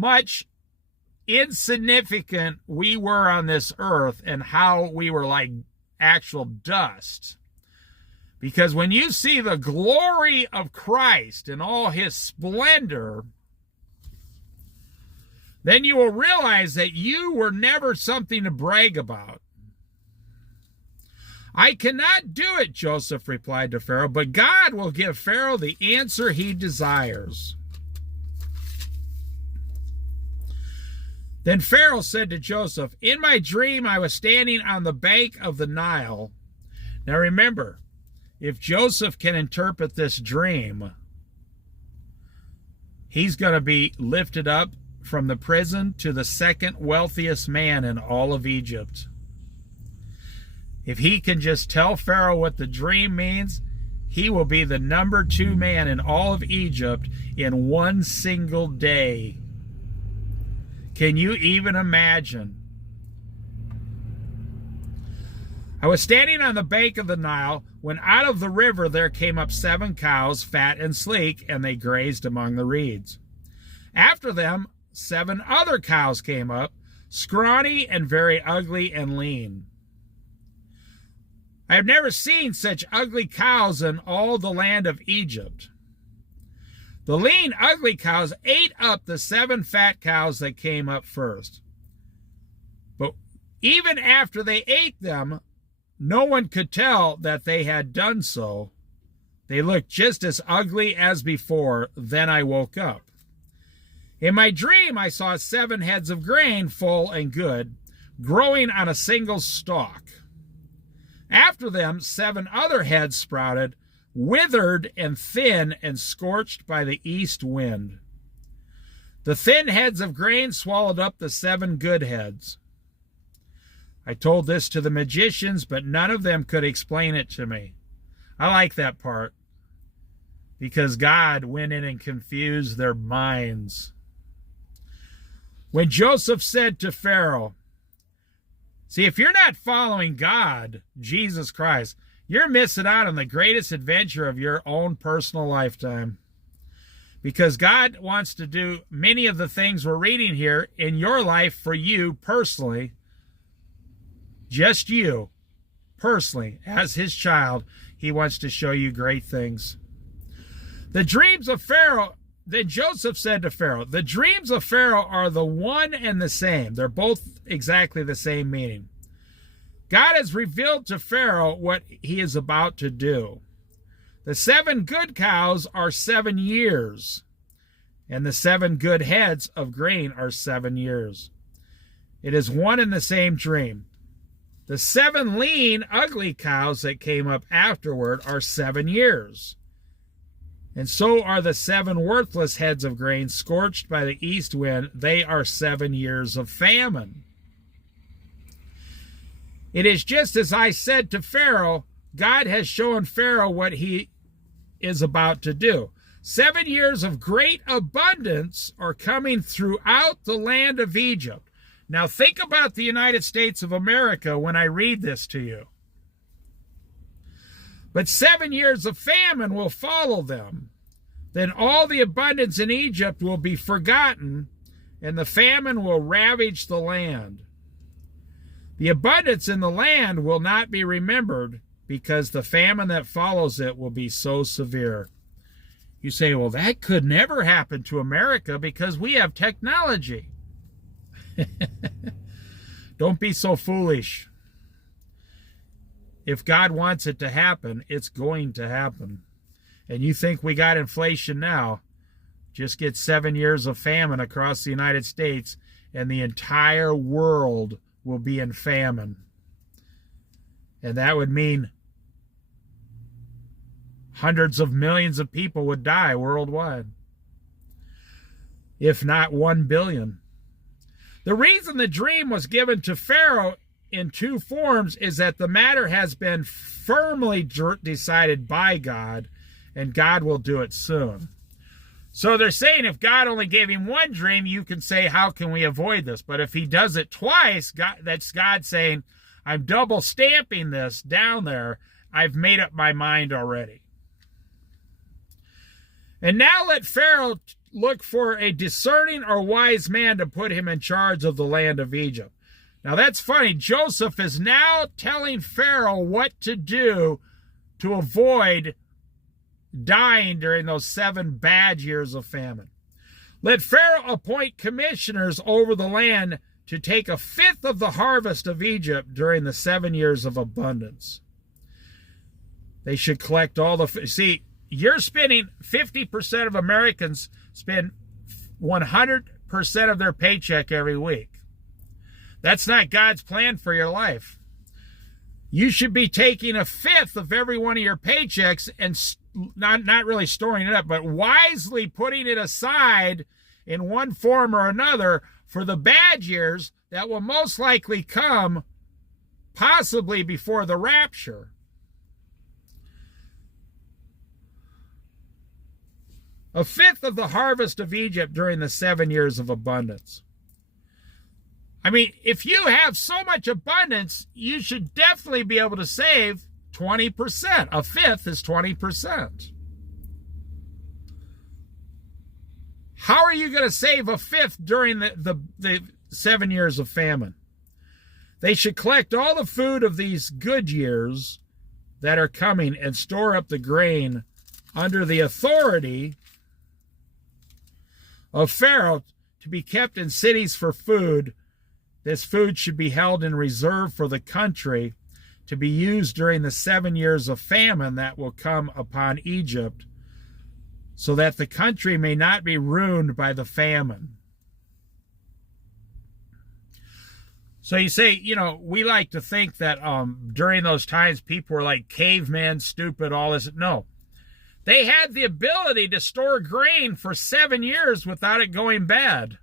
much insignificant we were on this earth and how we were like actual dust. Because when you see the glory of Christ and all his splendor, then you will realize that you were never something to brag about. I cannot do it, Joseph replied to Pharaoh, but God will give Pharaoh the answer he desires. Then Pharaoh said to Joseph, in my dream I was standing on the bank of the Nile. Now remember, if Joseph can interpret this dream, he's going to be lifted up from the prison to the second wealthiest man in all of Egypt. If he can just tell Pharaoh what the dream means, he will be the number 2 man in all of Egypt in one single day. Can you even imagine? I was standing on the bank of the Nile when out of the river there came up 7 cows, fat and sleek, and they grazed among the reeds. After them, 7 other cows came up, scrawny and very ugly and lean. I have never seen such ugly cows in all the land of Egypt. The lean, ugly cows ate up the 7 fat cows that came up first. But even after they ate them, no one could tell that they had done so. They looked just as ugly as before. Then I woke up. In my dream, I saw 7 heads of grain, full and good, growing on a single stalk. After them, 7 other heads sprouted, withered and thin and scorched by the east wind. The thin heads of grain swallowed up the 7 good heads. I told this to the magicians, but none of them could explain it to me. I like that part, because God went in and confused their minds. When Joseph said to Pharaoh, see, if you're not following God, Jesus Christ, you're missing out on the greatest adventure of your own personal lifetime. Because God wants to do many of the things we're reading here in your life for you personally. Just you, personally, as his child, he wants to show you great things. The dreams of Pharaoh, then Joseph said to Pharaoh, the dreams of Pharaoh are the one and the same. They're both exactly the same meaning. God has revealed to Pharaoh what he is about to do. The 7 good cows are 7 years, and the 7 good heads of grain are 7 years. It is one and the same dream. The 7 lean, ugly cows that came up afterward are 7 years. And so are the 7 worthless heads of grain scorched by the east wind. They are 7 years of famine. It is just as I said to Pharaoh. God has shown Pharaoh what he is about to do. 7 years of great abundance are coming throughout the land of Egypt. Now think about the United States of America when I read this to you. But 7 years of famine will follow them. Then all the abundance in Egypt will be forgotten, and the famine will ravage the land. The abundance in the land will not be remembered, because the famine that follows it will be so severe. You say, well, that could never happen to America because we have technology. Don't be so foolish. If God wants it to happen, it's going to happen. And you think we got inflation now, just get 7 years of famine across the United States, and the entire world will be in famine. And that would mean hundreds of millions of people would die worldwide, if not 1 billion. The reason the dream was given to Pharaoh in 2 forms is that the matter has been firmly decided by God, and God will do it soon. So they're saying if God only gave him 1 dream, you can say, how can we avoid this? But if he does it twice, that's God saying, I'm double stamping this down there. I've made up my mind already. And now let Pharaoh look for a discerning or wise man to put him in charge of the land of Egypt. Now that's funny. Joseph is now telling Pharaoh what to do to avoid dying during those 7 bad years of famine. Let Pharaoh appoint commissioners over the land to take 1/5 of the harvest of Egypt during the 7 years of abundance. They should collect all the... See, you're spending 50% of Americans spend 100% of their paycheck every week. That's not God's plan for your life. You should be taking 1/5 of every one of your paychecks and not really storing it up, but wisely putting it aside in one form or another for the bad years that will most likely come possibly before the rapture. A 1/5 of the harvest of Egypt during the 7 years of abundance. I mean, if you have so much abundance, you should definitely be able to save 20%. 1/5 is 20%. How are you going to save 1/5 during the 7 years of famine? They should collect all the food of these good years that are coming and store up the grain under the authority of Pharaoh to be kept in cities for food. This food should be held in reserve for the country to be used during the 7 years of famine that will come upon Egypt, so that the country may not be ruined by the famine. So you say, you know, we like to think that during those times people were like cavemen, stupid, all this. No. They had the ability to store grain for 7 years without it going bad.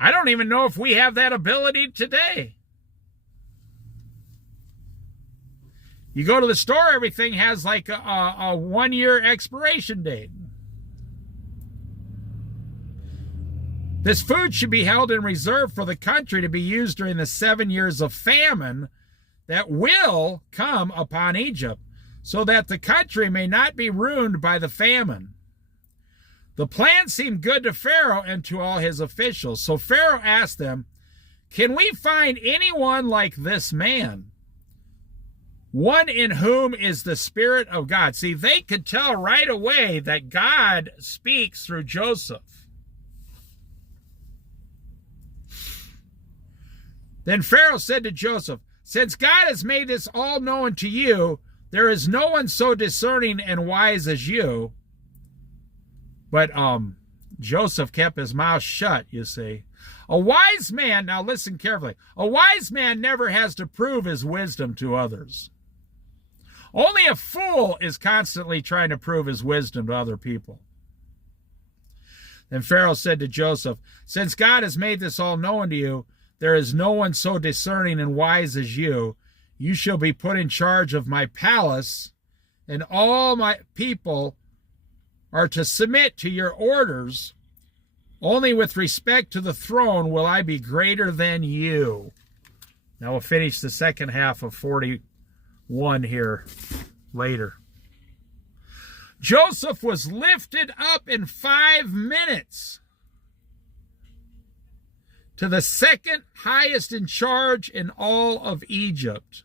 I don't even know if we have that ability today. You go to the store, everything has like a 1-year expiration date. This food should be held in reserve for the country to be used during the 7 years of famine that will come upon Egypt, so that the country may not be ruined by the famine. The plan seemed good to Pharaoh and to all his officials. So Pharaoh asked them, "Can we find anyone like this man? One in whom is the Spirit of God." See, they could tell right away that God speaks through Joseph. Then Pharaoh said to Joseph, "Since God has made this all known to you, there is no one so discerning and wise as you." But Joseph kept his mouth shut, you see. A wise man, now listen carefully, a wise man never has to prove his wisdom to others. Only a fool is constantly trying to prove his wisdom to other people. Then Pharaoh said to Joseph, "Since God has made this all known to you, there is no one so discerning and wise as you. You shall be put in charge of my palace, and all my people are to submit to your orders. Only with respect to the throne will I be greater than you." Now we'll finish the second half of 41 here later. Joseph was lifted up in 5 minutes to the second highest in charge in all of Egypt.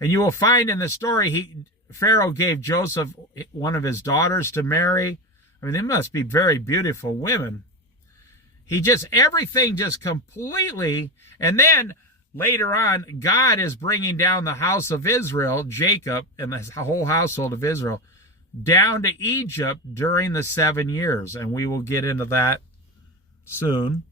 And you will find in the story, Pharaoh gave Joseph one of his daughters to marry. I mean, they must be very beautiful women. Everything just completely, and then later on, God is bringing down the house of Israel, Jacob, and the whole household of Israel, down to Egypt during the 7 years. And we will get into that soon.